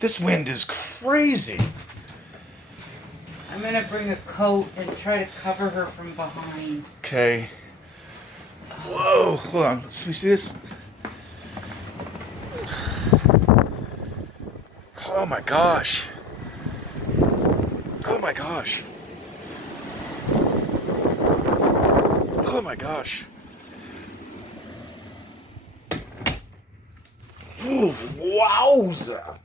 This wind is crazy. I'm gonna bring a coat and try to cover her from behind. Okay. Whoa, hold on. Let me see this. Oh my gosh. Oh my gosh. Oh my gosh. Ooh, wowza.